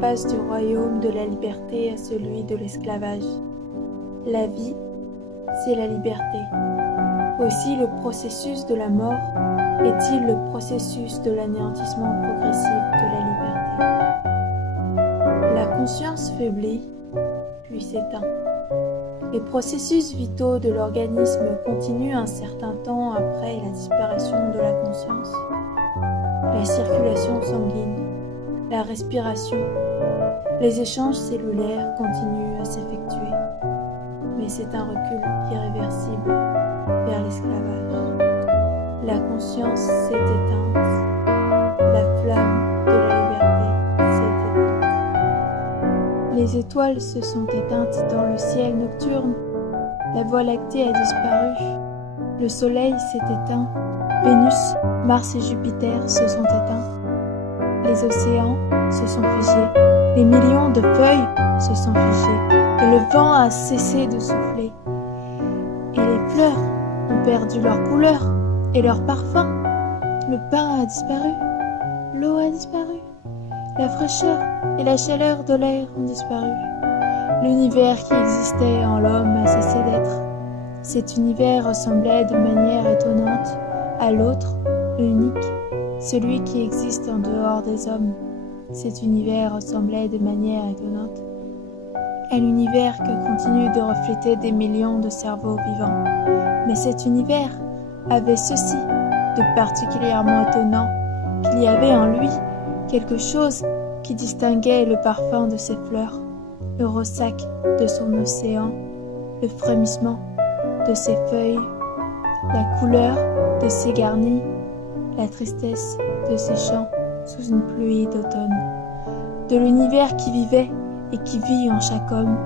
passe du royaume de la liberté à celui de l'esclavage. La vie, c'est la liberté. Aussi le processus de la mort est-il le processus de l'anéantissement progressif de la liberté. La conscience faiblit, puis s'éteint. Les processus vitaux de l'organisme continuent un certain temps après la disparition de la conscience. La circulation sanguine, la respiration, les échanges cellulaires continuent à s'effectuer, mais c'est un recul irréversible vers l'esclavage. La conscience s'est éteinte, la flamme de la liberté s'est éteinte. Les étoiles se sont éteintes dans le ciel nocturne, la Voie lactée a disparu, le soleil s'est éteint, Vénus, Mars et Jupiter se sont éteints, les océans se sont figés, les millions de feuilles se sont figées, et le vent a cessé de souffler, et les fleurs ont perdu leur couleur et leur parfum, le pain a disparu, l'eau a disparu, la fraîcheur et la chaleur de l'air ont disparu. L'univers qui existait en l'homme a cessé d'être. Cet univers ressemblait de manière étonnante à l'autre, l'unique, celui qui existe en dehors des hommes. Cet univers ressemblait de manière étonnante à l'univers que continuent de refléter des millions de cerveaux vivants. Mais cet univers avait ceci de particulièrement étonnant, qu'il y avait en lui quelque chose qui distinguait le parfum de ses fleurs, le ressac de son océan, le frémissement de ses feuilles, la couleur de ses garnis, la tristesse de ses champs sous une pluie d'automne, de l'univers qui vivait et qui vit en chaque homme,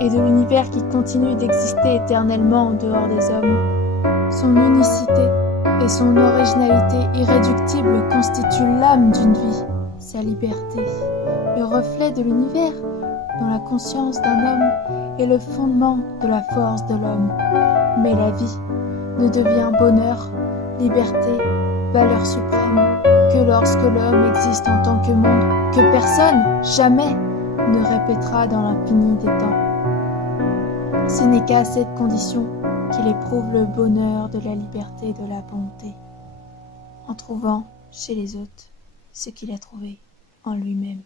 et de l'univers qui continue d'exister éternellement en dehors des hommes. Son unicité et son originalité irréductible constituent l'âme d'une vie, sa liberté, le reflet de l'univers dont la conscience d'un homme est le fondement de la force de l'homme. Mais la vie ne devient bonheur, liberté, valeur suprême que lorsque l'homme existe en tant que monde, que personne, jamais, ne répétera dans l'infini des temps. Ce n'est qu'à cette condition qu'il éprouve le bonheur de la liberté et de la bonté, en trouvant chez les autres ce qu'il a trouvé en lui-même.